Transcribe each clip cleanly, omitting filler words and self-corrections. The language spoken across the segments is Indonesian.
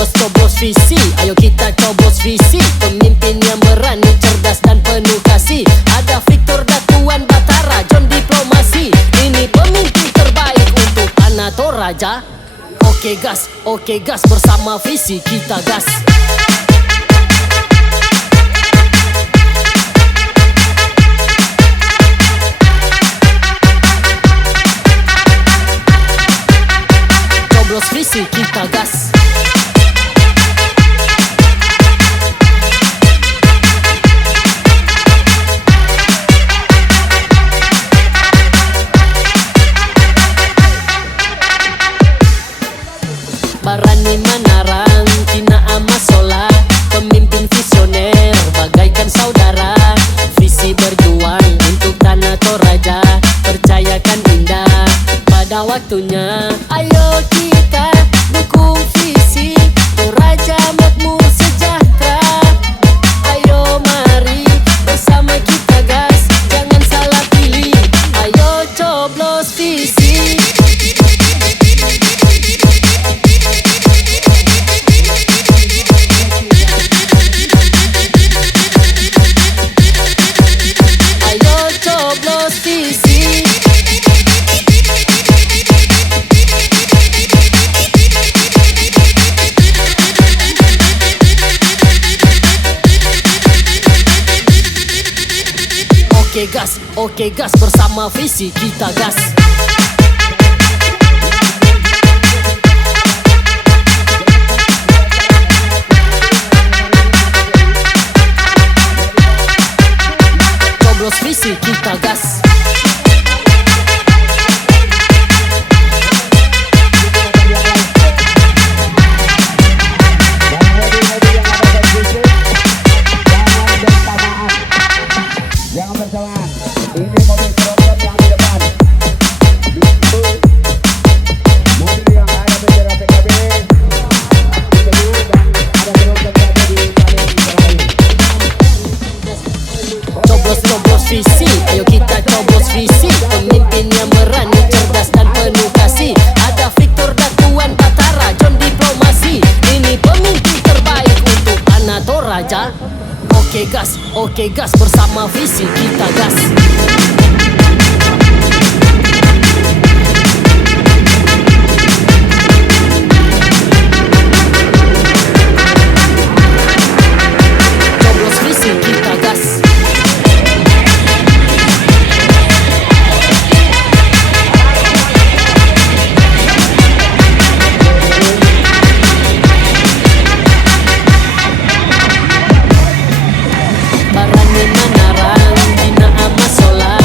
Coblos visi, ayo kita coblos visi. Pemimpin yang berani, cerdas dan penuh kasih. Ada Victor Datuan Batara, John Diplomasi. Ini pemimpin terbaik untuk tanah Toraja. Oke gas, bersama visi kita gas. Coblos visi kita gas. Barani Manarang, Tina Amasola, pemimpin visioner bagaikan saudara. Visi berjuang untuk tanah Toraja, percayakan indah pada waktunya. Ayo kita dukung visi Toraja makmur sejahtera. Ayo mari bersama kita gas, jangan salah pilih. Ayo coblos visi. Oke gas, bersama visi kita gas. Coblos visi kita gas. Jangan bersamaan. Ini mobil program yang di depan. Mobil yang ada bendera PKB. Dan ada program yang ada di paling terakhir. Coblos visi, ayo kita coblos visi. Pemimpin yang berani, cerdas dan penuh kasih. Ada Victor Datuan Batara, John Diplomasi. Ini pemimpin terbaik untuk tanah Toraja. Oke gas, bersama visi kita gas. Coblos visi kita gas. Barani Manarang, Tina Amasola,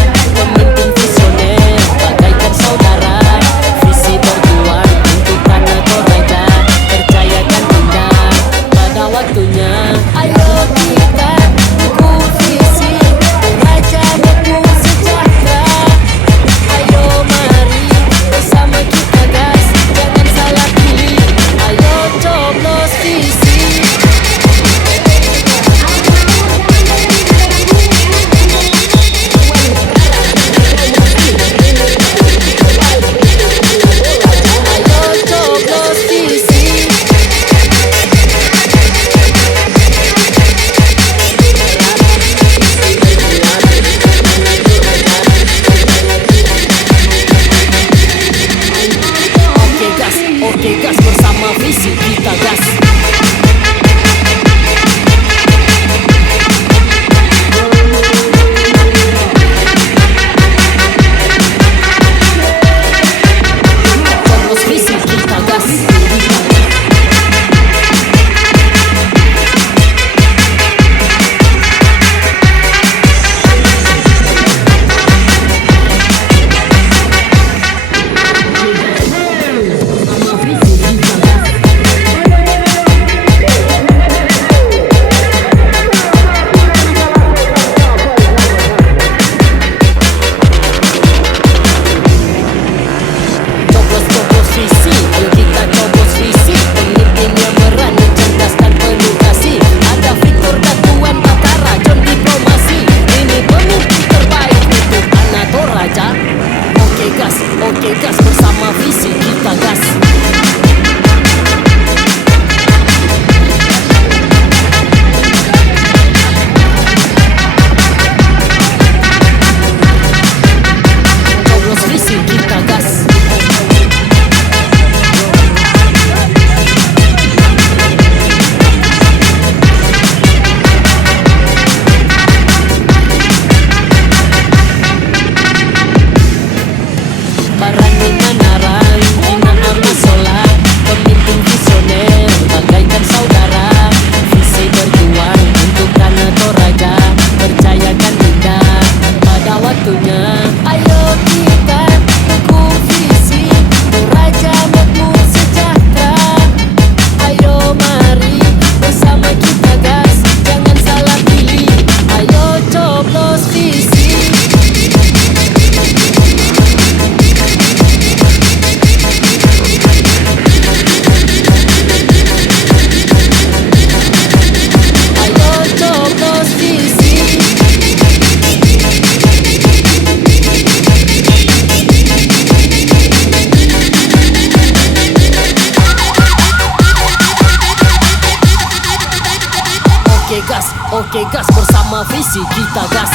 oke gas bersama visi kita gas.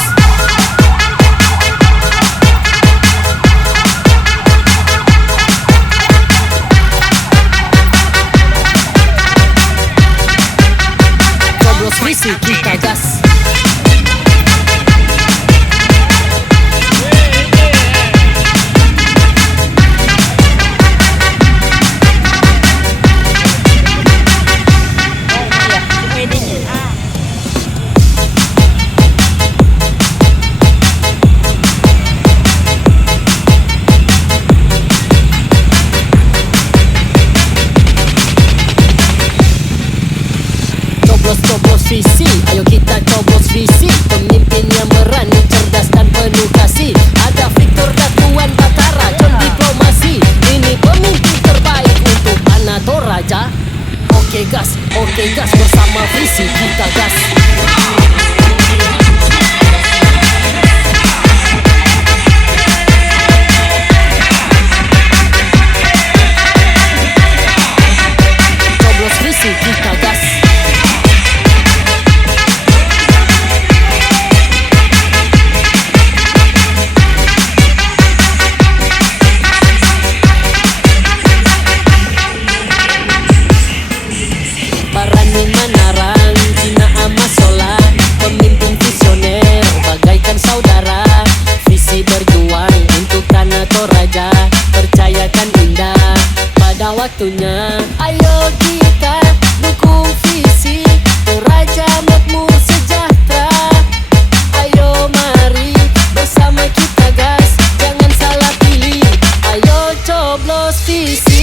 Coblos visi kita gas. Coblos visi, ayo kita coblos visi. Pemimpin yang berani, cerdas dan penuh kasih. Ada Victor Datuan Batara, John diplomasi. Ini pemimpin terbaik untuk tanah Toraja. Oke gas bersama visi kita gas. Coblos visi kita gas. Barani Manarang, Cina Amasola, pemimpin visioner bagaikan saudara. Visi berjuang untuk tanah Toraja, percayakan indah pada waktunya. Ayo kita dukung visi Toraja makmur sejahtera. Ayo mari bersama kita gas, jangan salah pilih. Ayo coblos visi.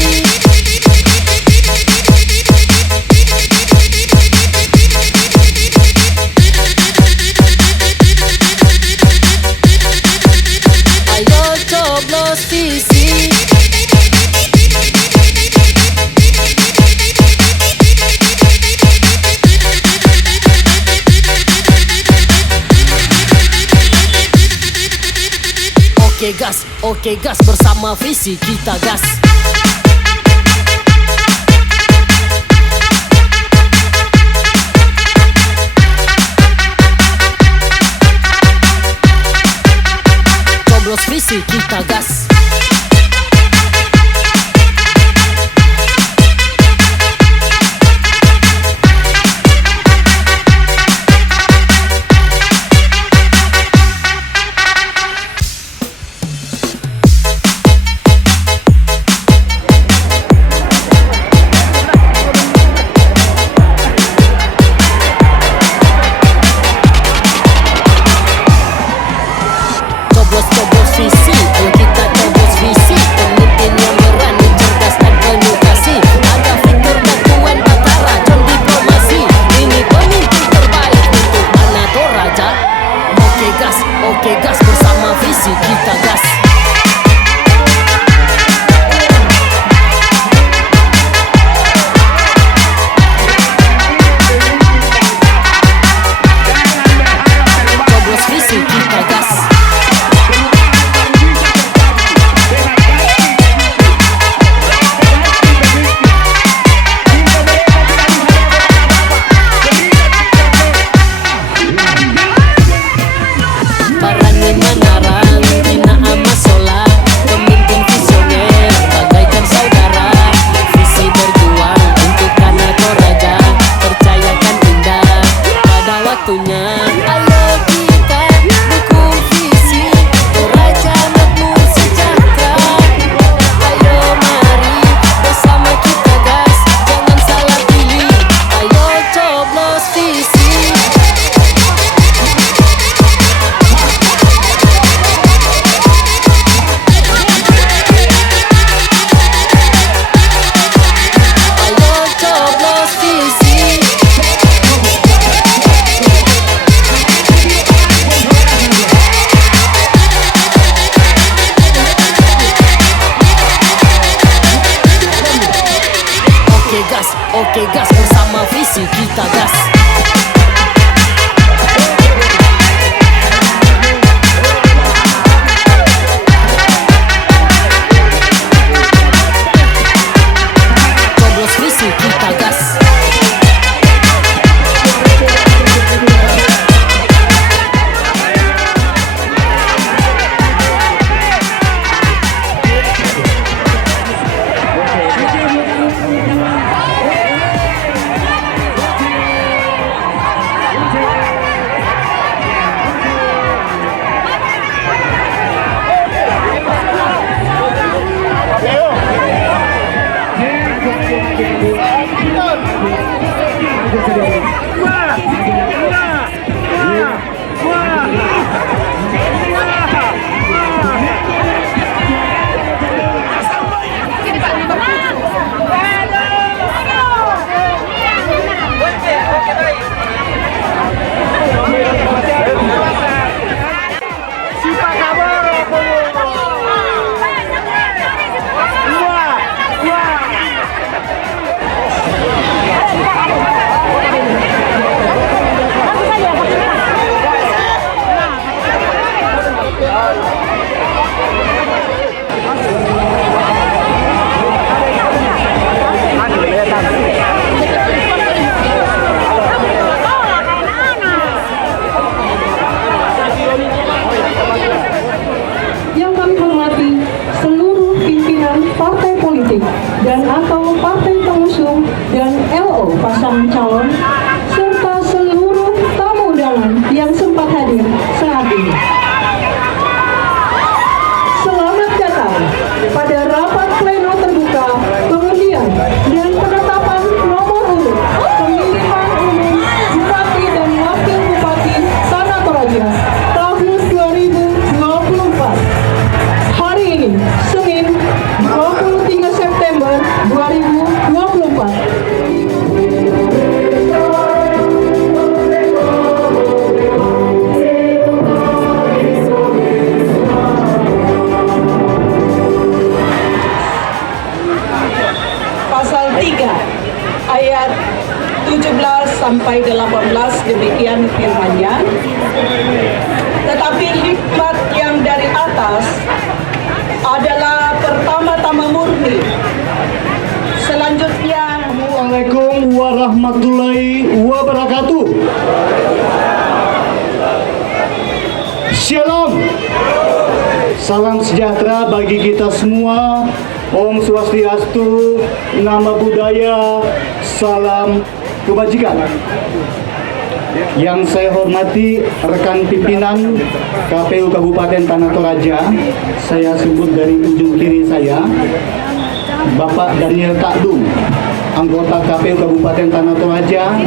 Coblos visi. Oke gas bersama visi kita gas. Coblos visi kita gas. Coblos visi, ayo kita coblos visi. Pemimpin yang berani, cerdas dan penuh kasih. Ada Victor Datuan Batara, John diplomasi. Ini pemimpin terbaik untuk tanah Toraja. Oke gas bersama visi kita gas. Coblos visi kita gas. Barani Manarang, Cina Amasola, pemimpin visioner bagaikan saudara. Visi berjuang untuk tanah Toraja, percayakan indah pada waktunya. Ayo kita dukung visi Toraja makmur sejahtera. Ayo mari bersama kita gas, jangan salah pilih. Ayo coblos visi. Oke gas bersama visi kita gas. Coblos visi kita gas. pasangan calon, serta seluruh tamu undangan yang sempat hadir saat ini. Selamat datang pada rapat pleno terbuka pengundian dan penetapan nomor urut pemilihan umum Bupati dan Wakil Bupati Tanah Toraja tahun 2024. Hari ini, Senin 23 September 2024. Pasal 3 ayat 17 sampai 18 demikian firman-Nya. Tetapi hikmat yang dari atas adalah pertama-tama murni. Selanjutnya, Assalamualaikum warahmatullahi wabarakatuh. Shalom. Salam sejahtera bagi kita semua. Om Swastiastu, Nama Budaya, salam kebajikan. Yang saya hormati rekan pimpinan KPU Kabupaten Tanah Toraja, saya sebut dari ujung kiri saya, Bapak Daniel Takdum, anggota KPU Kabupaten Tanah Toraja,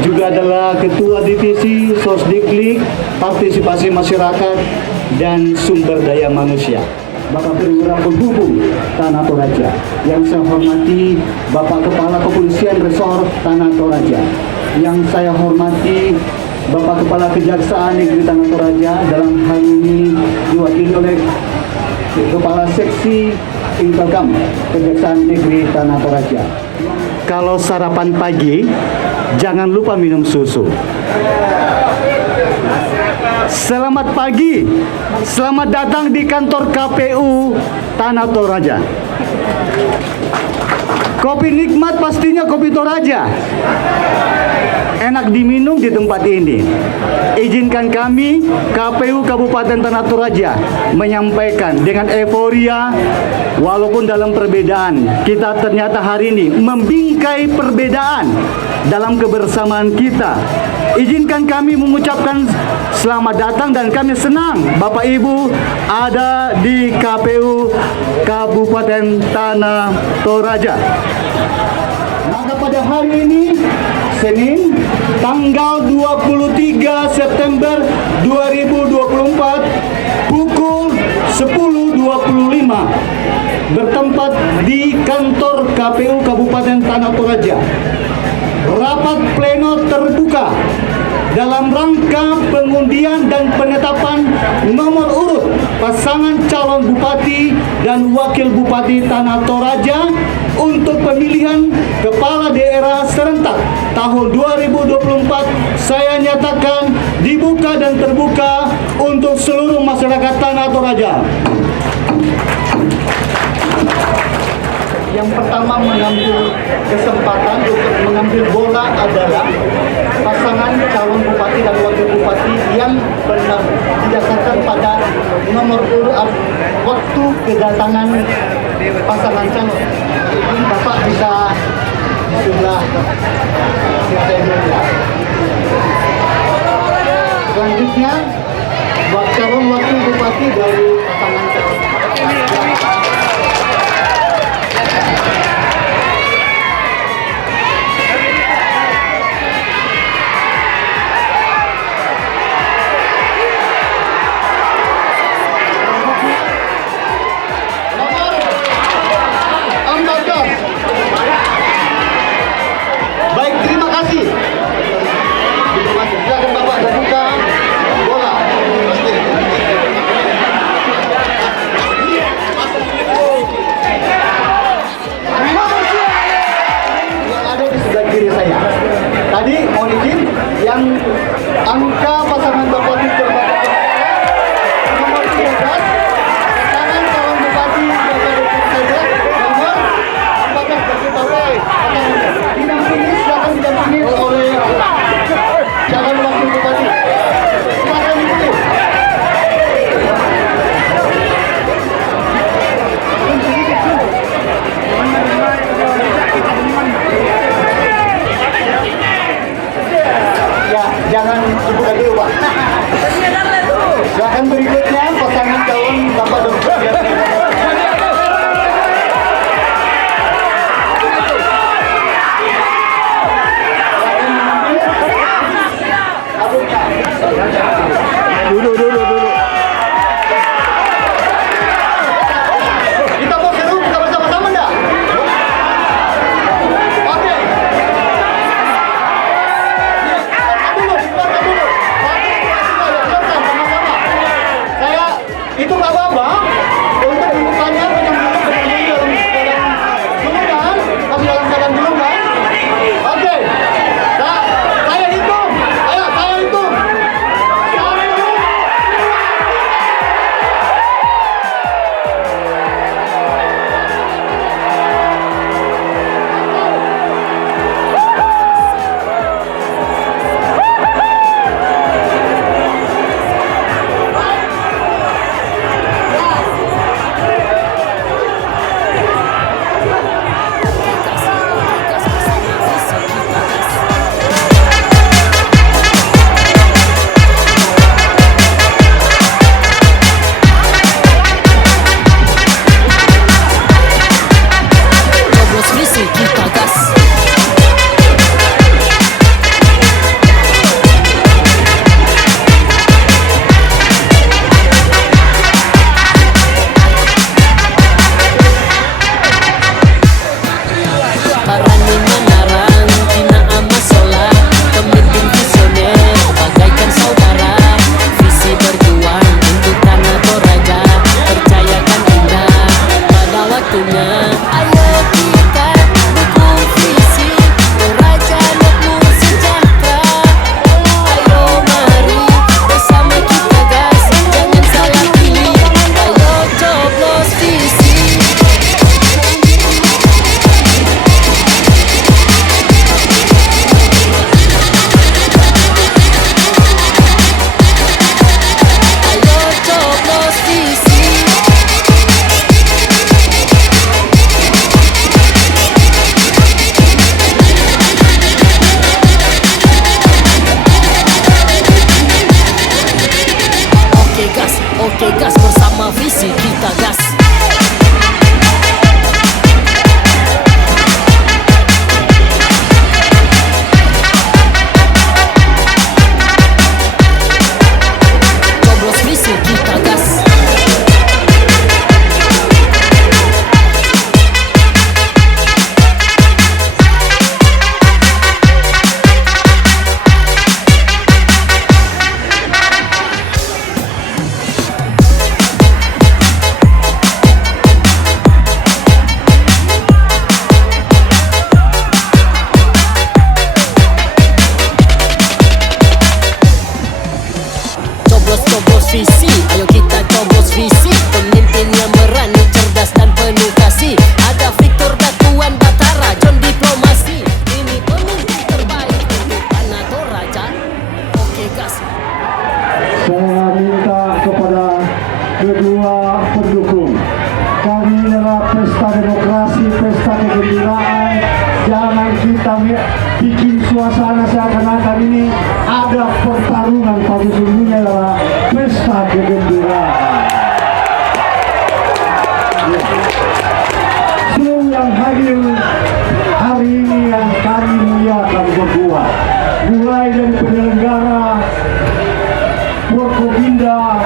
juga adalah Ketua Divisi Sosdiklik, Partisipasi Masyarakat, dan Sumber Daya Manusia. Bapak Perwira Penghubung Tanah Toraja. Yang saya hormati Bapak Kepala Kepolisian Resor Tanah Toraja. Yang saya hormati Bapak Kepala Kejaksaan Negeri Tanah Toraja, dalam hal ini diwakili oleh Kepala Seksi Intelkam Kejaksaan Negeri Tanah Toraja. Kalau sarapan pagi, jangan lupa minum susu. Selamat pagi, selamat datang di kantor KPU Tanah Toraja. Kopi nikmat pastinya kopi Toraja. Enak diminum di tempat ini. Izinkan kami KPU Kabupaten Tanah Toraja menyampaikan dengan euforia, walaupun dalam perbedaan, kita ternyata hari ini membingkai perbedaan dalam kebersamaan kita. Izinkan kami mengucapkan selamat datang dan kami senang Bapak Ibu ada di KPU Kabupaten Tanah Toraja. Maka pada hari ini, Senin, tanggal 23 September 2024, pukul 10.25, bertempat di kantor KPU Kabupaten Tanah Toraja. Rapat pleno terbuka dalam rangka pengundian dan penetapan nomor urut pasangan calon bupati dan wakil bupati Tanah Toraja untuk pemilihan kepala daerah serentak tahun 2024. Saya nyatakan dibuka dan terbuka untuk seluruh masyarakat Tanah Toraja. Yang pertama mengambil kesempatan untuk mengambil bola adalah pasangan calon bupati dan wakil bupati yang benar didasarkan pada nomor urut waktu kedatangan pasangan calon. Bapak bisa sebelah selanjutnya buat calon wakil bupati dari pasangan calon. Baik, terima kasih. Silakan Bapak buka bola. Yang ada di sebelah kiri saya. Tadi mohon izin, yang angka pasangan Bapak di nomor 13, pasangan calon bupati nomor 14 didampingi, silakan didampingi oleh calon wakil bupati. Silakan ikuti. suasana seakan-akan ini ada pertarungan, tapi sesungguhnya adalah pesta kegembiraan. Seluruh yang hadir hari ini yang kami muliakan berdua, mulai dari penyelenggara, Forkopimda,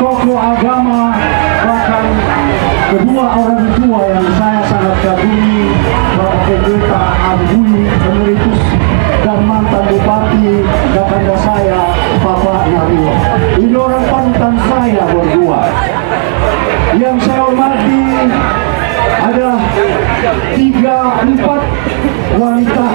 tokoh agama, bahkan kedua orang tua yang saya sangat kagumi, Bapak Pendeta Ambui Emeritus dan mantan Bupati kakanda saya, Bapak Nario. Ini orang panutan saya berdua. Yang saya hormati ada 3-4 wanita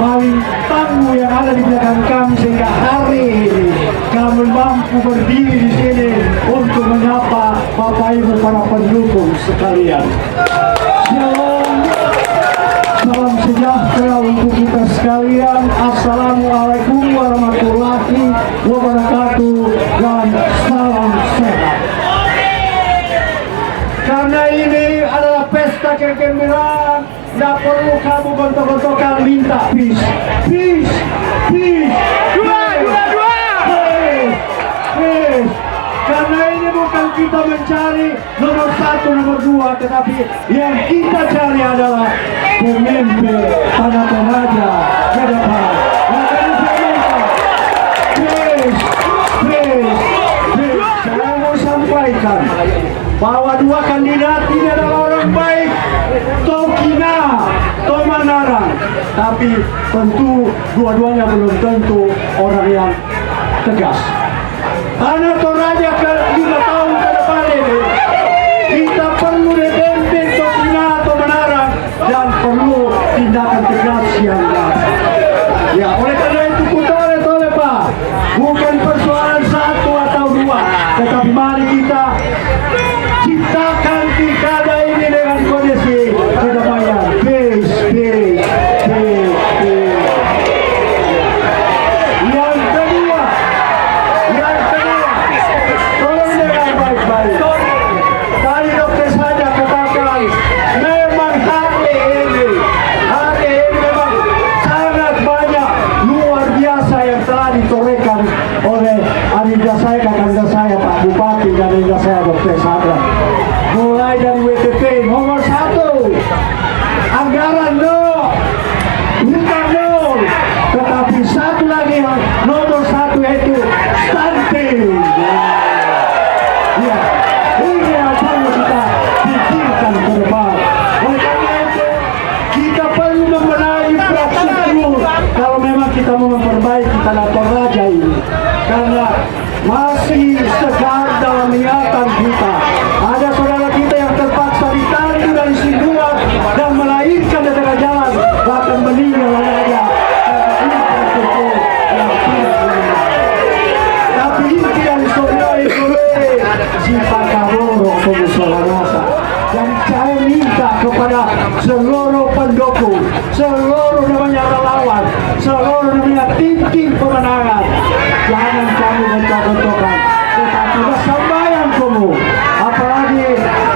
paling tangguh yang ada di belakang kami, sehingga hari ini kami mampu berdiri di sini untuk menyapa Bapak Ibu para pendukung sekalian. Shalom, salam sejahtera untuk kita sekalian. Assalamualaikum warahmatullahi wabarakatuh dan salam sehat. Karena ini adalah pesta kegembiraan, tidak perlu kamu gontok-gontokan minta peace, peace, peace, peace. Karena ini bukan kita mencari nomor 1, nomor 2, tetapi yang kita cari adalah pemimpin Tanah Toraja ke depan. Peace, peace, peace. Saya mau sampaikan bahwa dua kandidat ini adalah orang baik, Tokina, Tomanarang, tapi tentu dua-duanya belum tentu orang yang tegas. Tanah Toraja 5 tahun ke depan ini kita perlu dependen Tokina, Tomanarang, dan perlu tindakan tegas yang nyata. Ya, oleh karena itu tole Pak, bukan persoalan 1 atau 2, tetapi mari kita ciptakan pilkada ini dengan kondisi kedamaian. Peace, peace, peace, peace. Yang kedua, tolong dengar baik-baik. Tadi Dokter saja katakan, memang hari ini memang sangat banyak luar biasa yang telah ditorehkan oleh adinda saya, kakanda saya, Pak Bupati, dan adinda saya, Dokter Sadra. Mulai dari WTP nomor 1, anggaran no, hutang no, tetapi satu lagi yang nomor 1 yaitu stunting. Ya, ini yang perlu kita pikirkan ke depan. Oleh karena itu, kita perlu membenahi infrastruktur kalau memang kita mau memperbaiki Tanah Toraja ini, karena masih segar dalam ingatan kita. Ada saudara kita yang terpaksa ditandu dari Sinduat dan melahirkan di tengah jalan, bahkan meninggal aja karena infrastruktur yang tidak benar. Tapi inti dari saudara itu si Pakaboro Pengusaha. Yang saya minta kepada seluruh pendukung, seluruh namanya relawan, seluruh namanya tim-tim pemenangan, jangan kamu bentok-bentokan, tetapi bersambayan kamu. Apalagi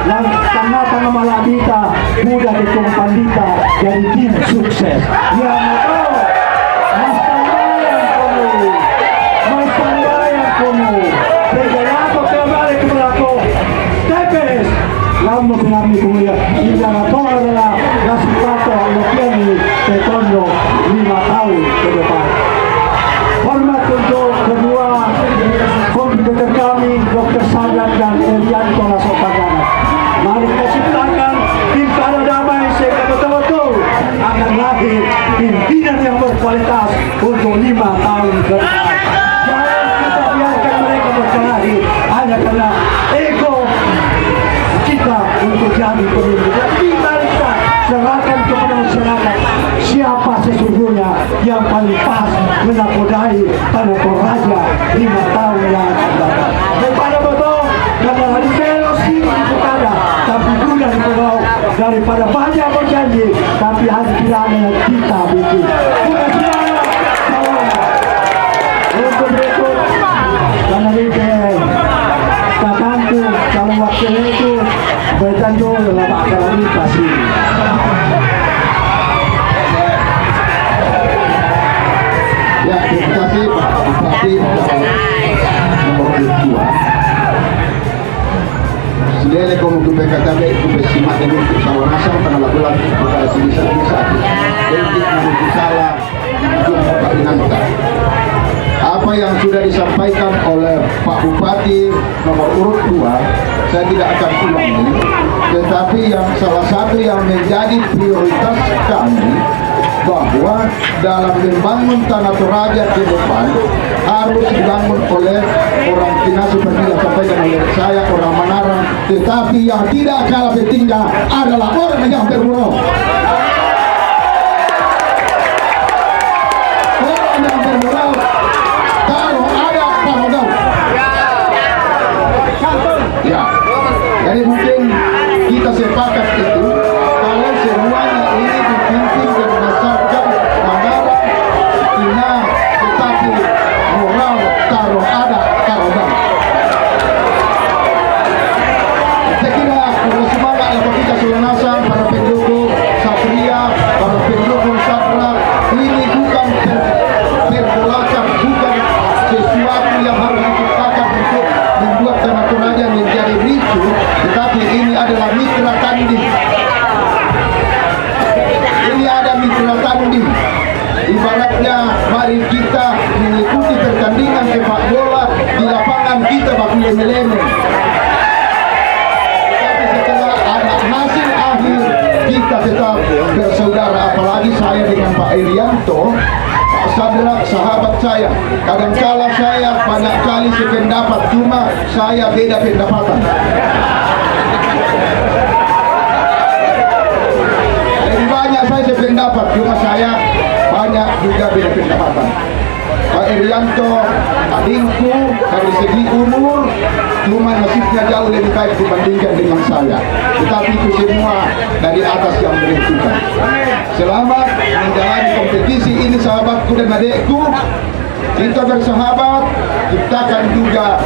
yang tengah-tengah Malabita, mudah ditumpandita jadi tim sukses. Yang mau bersambayan kamu. Berapa kembali ke belakang TPS. Lama kami kemudian Indra Toh adalah Nasipato Lokiani Taekwondo 5 tahun ke depan. Hormat untuk kedua kompetitor kami, Dr. Sajat dan Elianto Lasopagana. Mari kita ciptakan pilkada damai sehingga betul-betul akan lahir pimpinan yang berkualitas untuk 5 tahun ke depan. Jangan kita biarkan mereka berkelahi hanya karena ego kita untuk jadi pemimpin. Tapi mari kita serahkan kepada masyarakat siapa sesungguhnya yang paling pas menakodai Tanah Toraja 5 tahun yang akan datang. Daripada betul karena hari kelos ini pilkada, tapi mudah dibawa daripada banyak berjanji, tapi hari pilihan yang kita bikin. Bukan semangat, salam. Untuk berikut, karena ini kakakku calon wakil itu bertandung dalam akademi kasih. PKKB itu bersimak dengan bersama nasab karena lakukan perkara sebisa-bisa untuk menuju salah jumpa dinamika. Apa yang sudah disampaikan oleh Pak Bupati nomor urut 2 saya tidak akan ulangi, tetapi yang salah satu yang menjadi prioritas kami bahwa dalam membangun Tanah Toraja ke depan harus dibangun oleh orang Cina seperti yang disampaikan oleh saya, orang Manarang, tetapi yang tidak kalah pentingnya adalah orang yang bergurau. Orang yang bergurau kalau ada parodau. Ya, jadi mungkin kita sepakat itu kalau semuanya ini dipimpin berdasarkan Manarang, Cina, tetapi moral taruh ada tarodang. Saya kira perlu semangat yang kita Sulawesi, para pendukung Satria, para pendukung Sakra, ini bukan pergolakan, bukan sesuatu yang harus diciptakan untuk membuat Tanah Toraja menjadi ricu, tetapi ini adalah mitra tanding. Ini ada mitra tanding. Ibaratnya mari kita mengikuti pertandingan sepak bola di lapangan kita baku leme-leme. Tapi setelah ada hasil akhir kita tetap bersaudara. Apalagi saya dengan Pak Irianto, Pak Sadra, sahabat saya. Kadangkala saya banyak kali sependapat, cuma saya beda pendapatan. Lebih banyak saya sependapat, cuma saya banyak juga beda pendapatan. Pak Irianto adingku dari segi umur, cuma nasibnya jauh lebih baik dibandingkan dengan saya. Tetapi itu semua dari atas yang menentukan. Selamat menjalani kompetisi ini sahabatku dan adekku. Kita bersahabat, ciptakan juga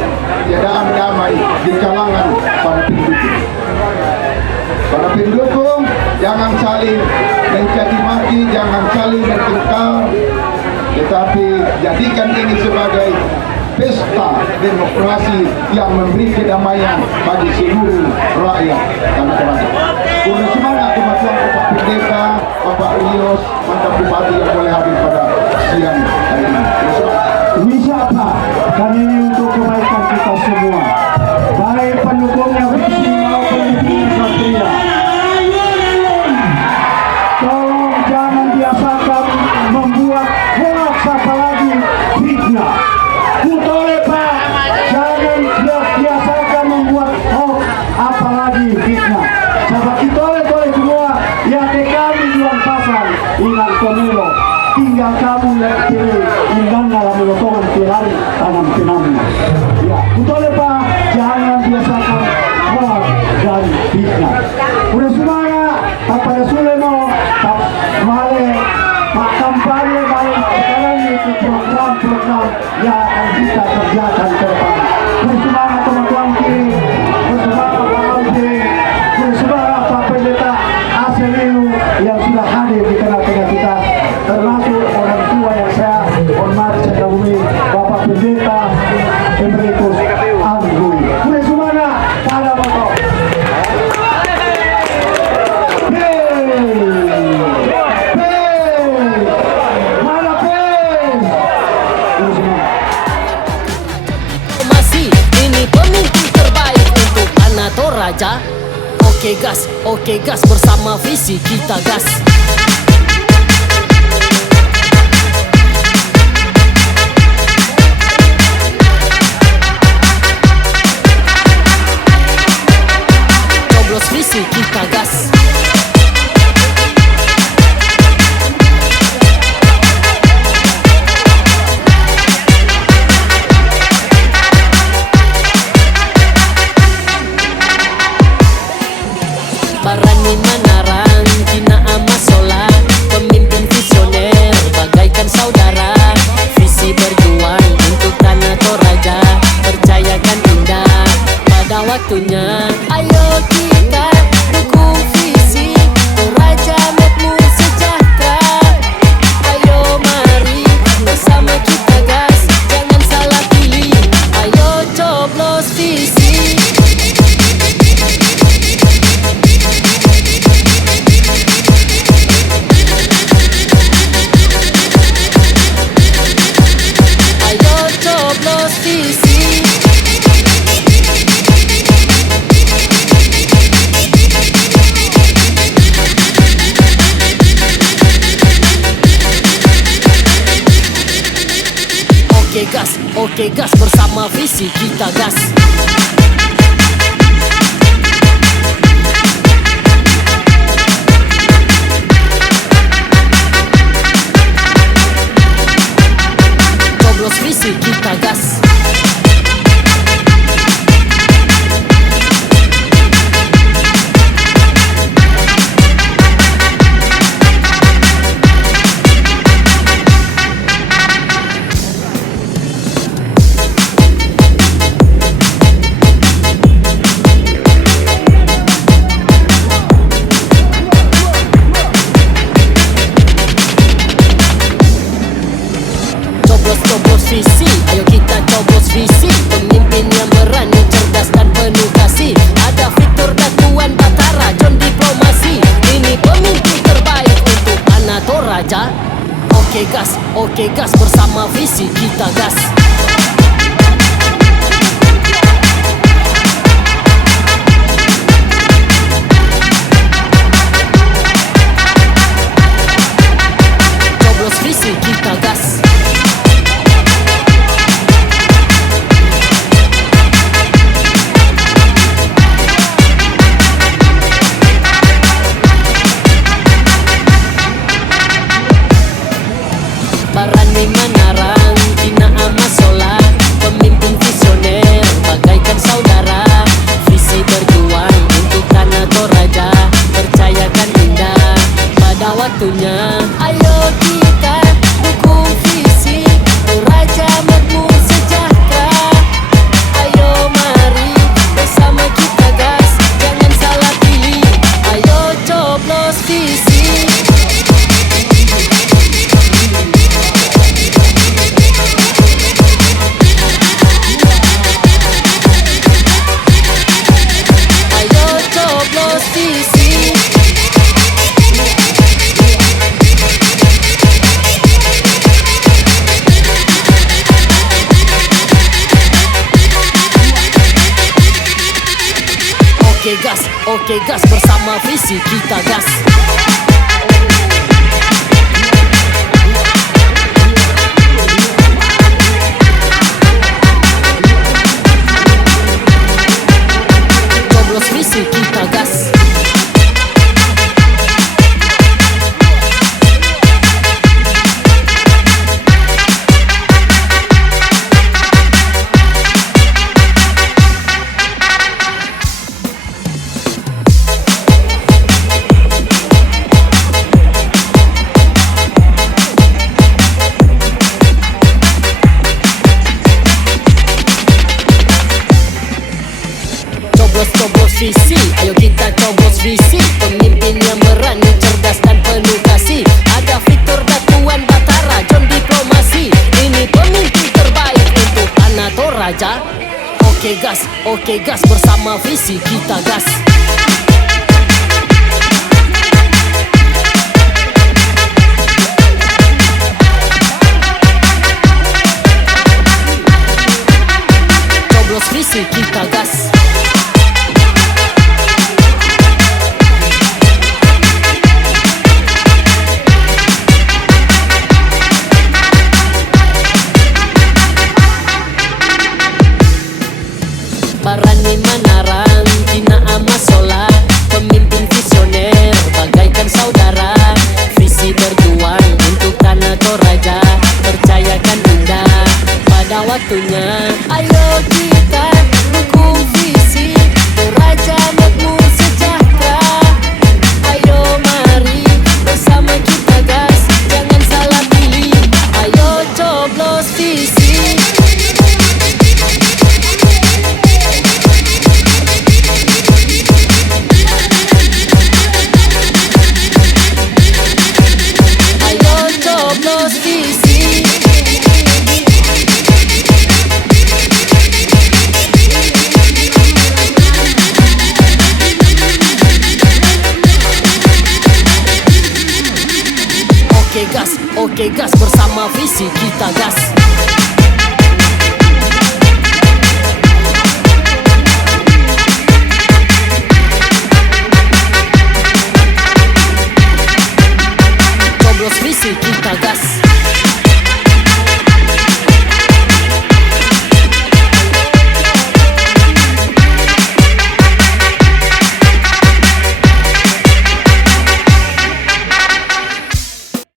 keadaan damai di kalangan para pendukung. Para pendukung jangan saling mencaci maki, jangan saling bertengkar, tetapi jadikan ini sebagai pesta demokrasi yang memberi kedamaian bagi seluruh rakyat Tanah Toraja. Kurang semangat kemajuan Bapak Pendeta, Bapak Rios, Mantan Bupati yang boleh hadir pada siang hari ini. Wisata dan ini untuk kebaikan kita semua, baik pendukungnya visi maupun pendukung Satria. Tolong jangan biasakan membuat hoax apalagi fitnah. Kutole Pak, jangan biasakan membuat hoax apalagi fitnah. Sebab kita boleh semua ya kami jual pasar ingat komelo. Tinggal kamu yang pilih indah dalam melotongan pelari tanam penami. Ya, betul Pak, jangan biasakan hoax dan fitnah. Udah semangat, Bapak Sulemo, Pak Male, Pak kampanye baik sekarang itu program-program yang akan kita kerjakan ke depan. Udah semangat teman-teman kiri, udah semangat Pak Aldi, udah semangat Pak Pendeta Aselilu yang sudah hadir di tengah-tengah kita. Termasuk orang tua yang saya hormati, saya kagumi, Bapak Pendeta Emeritus Anggun. Udah semangat, pada motor. Masih ini pemimpin terbaik untuk Tanah Toraja. Oke gas bersama visi kita gas. Coblos visi kita gas. Barani Manarang, Cina ama Sola, oke gas bersama visi kita gas. Coblos visi kita gas. Coblos visi, ayo kita coblos visi. Pemimpin yang berani, cerdas dan penuh kasih. Ada Victor Datuan Batara, John Diplomasi. Ini pemimpin terbaik untuk anak Toraja. Oke gas bersama visi kita gas. Coblos visi kita gas. Barani Manarang, Tina Amasola, pemimpin visioner, bagaikan saudara. Visi berjuang untuk tanah Toraja, percayakan indah pada waktunya. Ayo kita dukung visi Toraja makmur sejahtera. Ayo mari bersama kita gas, jangan salah pilih. Ayo coblos visi. Oke gas bersama visi kita gas. Coblos visi kita gas. Coblos visi, ayo kita coblos visi. Pemimpin yang berani, cerdas dan penuh kasih. Ada Victor Datuan Batara, John Diplomasi. Ini pemimpin terbaik untuk anak Toraja. Oke gas bersama visi kita gas. Coblos visi kita gas. Barani Manarang, Tina Amasola, pemimpin visioner, bagaikan saudara. Visi berjuang untuk tanah Toraja, percayakan indah pada waktunya. Ayo kita dukung visi Toraja makmur sejahtera. Ayo mari bersama kita gas, jangan salah pilih. Ayo coblos visi. Oke gas bersama visi kita gas. Coblos visi kita gas.